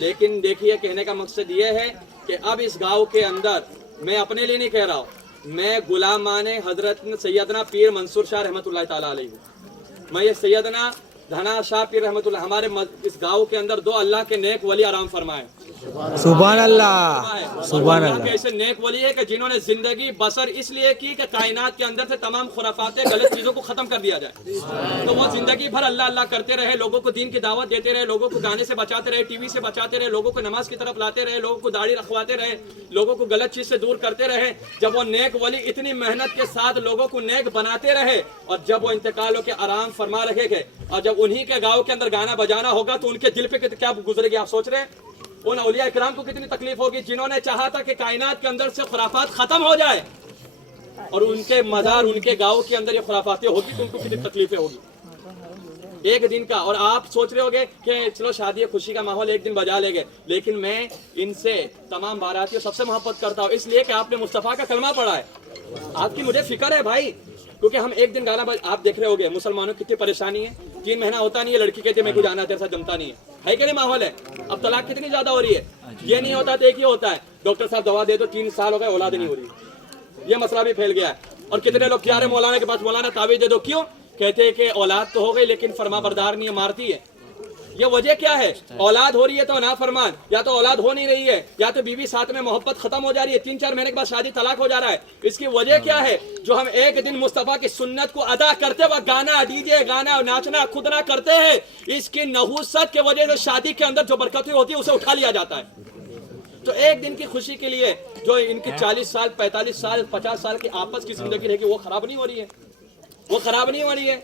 لیکن دیکھیے کہنے کا مقصد یہ ہے کہ اب اس گاؤں کے اندر میں اپنے لیے نہیں کہہ رہا ہوں، میں غلامان حضرت سیدنا پیر منصور شاہ رحمۃ اللہ تعالیٰ علیہ ہوں۔ میں یہ سیدنا دھنا شاہ پیر رحمۃ اللہ، ہمارے اس گاؤں کے اندر 2 اللہ کے نیک ولی آرام فرمائے، سبحان اللہ، سبحان اللہ اللہ۔ کے ایسے نیک ولی ہے کہ جنہوں نے زندگی بسر اس لیے کی کہ کائنات کے اندر سے تمام خرافات غلط چیزوں کو ختم کر دیا جائے، تو وہ زندگی بھر اللہ اللہ کرتے رہے، لوگوں کو دین کی دعوت دیتے رہے، لوگوں کو گانے سے بچاتے رہے، ٹی وی سے بچاتے رہے، لوگوں کو نماز کی طرف لاتے رہے، لوگوں کو داڑھی رکھواتے رہے، لوگوں کو غلط چیز سے دور کرتے رہے۔ جب وہ نیک ولی اتنی محنت کے ساتھ لوگوں کو نیک بناتے رہے اور جب وہ انتقال ہو کے آرام فرما رہے گے اور جب انہی کے گاؤں کے اندر گانا بجانا ہوگا تو ان کے دل پہ کیا گزرے گی آپ سوچ رہے ہیں؟ ان اولیاء اکرام کو کتنی تکلیف ہوگی جنہوں نے چاہا تھا کہ کائنات کے اندر سے خرافات ختم ہو جائے اور ان کے مزار ان کے گاؤں کے اندر یہ خرافاتیں ہوگی تو ان کو کتنی تکلیفیں ہوگی ایک دن کا۔ اور آپ سوچ رہے ہوگے کہ چلو شادی خوشی کا ماحول ایک دن بجا لے گے، لیکن میں ان سے تمام باراتیوں سب سے محبت کرتا ہوں اس لیے کہ آپ نے مصطفیٰ کا کلمہ پڑھا ہے، آپ کی مجھے فکر ہے بھائی، کیونکہ ہم ایک دن گانا آپ دیکھ رہے ہوگے مسلمانوں کی کتنی پریشانی ہے، 3 مہینہ ہوتا نہیں ہے، لڑکی کہتی ہے میں کو جانا تیرے ساتھ جمتا نہیں ہے کہ نہیں ماحول ہے؟ اب طلاق کتنی زیادہ ہو رہی ہے، یہ نہیں ہوتا تو ایک ہی ہوتا ہے ڈاکٹر صاحب دوا دے دو 3 سال ہو گئے اولاد نہیں ہو رہی، یہ مسئلہ بھی پھیل گیا ہے۔ اور کتنے لوگ کیا رہے مولانا کے پاس، مولانا تعویذ دے دو، کیوں؟ کہتے ہیں کہ اولاد تو ہو گئی لیکن فرما بردار نہیں ہے، مارتی ہے۔ یہ وجہ کیا ہے؟ اولاد ہو رہی ہے تو نافرمان، یا تو اولاد ہو نہیں رہی ہے، یا تو بیوی ساتھ میں محبت ختم ہو جا رہی ہے، 3-4 مہینے کے بعد شادی طلاق ہو جا رہا ہے۔ اس کی وجہ کیا ہے؟ جو ہم ایک دن مصطفیٰ کی سنت کو ادا کرتے وقت گانا ڈی جے گانا ناچنا خود نہ کرتے ہیں، اس کی نحوست کی وجہ سے شادی کے اندر جو برکتیں ہوتی ہے اسے اٹھا لیا جاتا ہے۔ تو ایک دن کی خوشی کے لیے جو ان کی 40 سال 45 سال 50 سال کی آپس کی زندگی رہے گی وہ خراب نہیں ہو رہی ہے، وہ خراب نہیں ہو رہی ہے،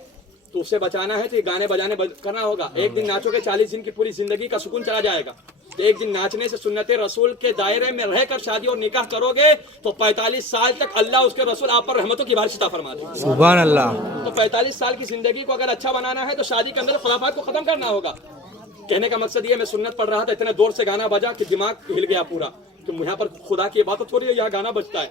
تو اسے بچانا ہے تو یہ گانے بجانے کرنا ہوگا۔ ایک دن ناچو گے 40 دن کی پوری زندگی کا سکون چلا جائے گا، ایک دن ناچنے سے سنت رسول کے دائرے میں رہ کر شادی اور نکاح کرو گے تو 45 سال تک اللہ اس کے رسول آپ پر رحمتوں کی بارش عطا فرماتے ہیں۔ سبحان اللہ۔ تو 45 سال کی زندگی کو اگر اچھا بنانا ہے تو شادی کے اندر خرافات کو ختم کرنا ہوگا۔ کہنے کا مقصد یہ میں سنت پڑھ رہا تھا، اتنے دور سے گانا بجا کہ دماغ ہل گیا پورا، تو یہاں پر خدا کی عبادت ہو رہی ہے، یہاں گانا بجتا ہے،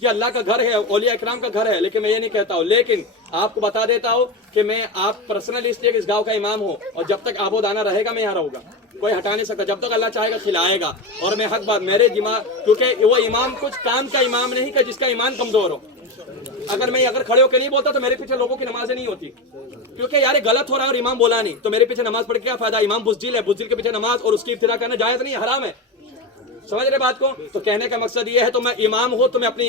یہ اللہ کا گھر ہے، اولیاء اکرام کا گھر ہے، لیکن میں یہ نہیں کہتا ہوں۔ لیکن آپ کو بتا دیتا ہوں کہ میں آپ پرسنل اس لیے کہ اس گاؤں کا امام ہوں اور جب تک آب و دانہ رہے گا میں یہاں رہوں گا، کوئی ہٹا نہیں سکتا، جب تک اللہ چاہے گا کھلائے گا۔ اور میں حق بات میرے دماغ، کیونکہ وہ امام کچھ کام کا امام نہیں کہ جس کا ایمان کمزور ہو، اگر کھڑے ہو کے نہیں بولتا تو میرے پیچھے لوگوں کی نمازیں نہیں ہوتی، کیونکہ یار غلط ہو رہا ہے اور امام بولا نہیں تو میرے پیچھے نماز پڑھ کے کیا فائدہ؟ امام بزدل ہے، بزدل کے پیچھے نماز اور اس کی ابتدا کرنا جائز نہیں، حرام ہے، سمجھ رہے بات کو؟ تو کہنے کا مقصد یہ ہے تو میں امام ہوں تو میں اپنی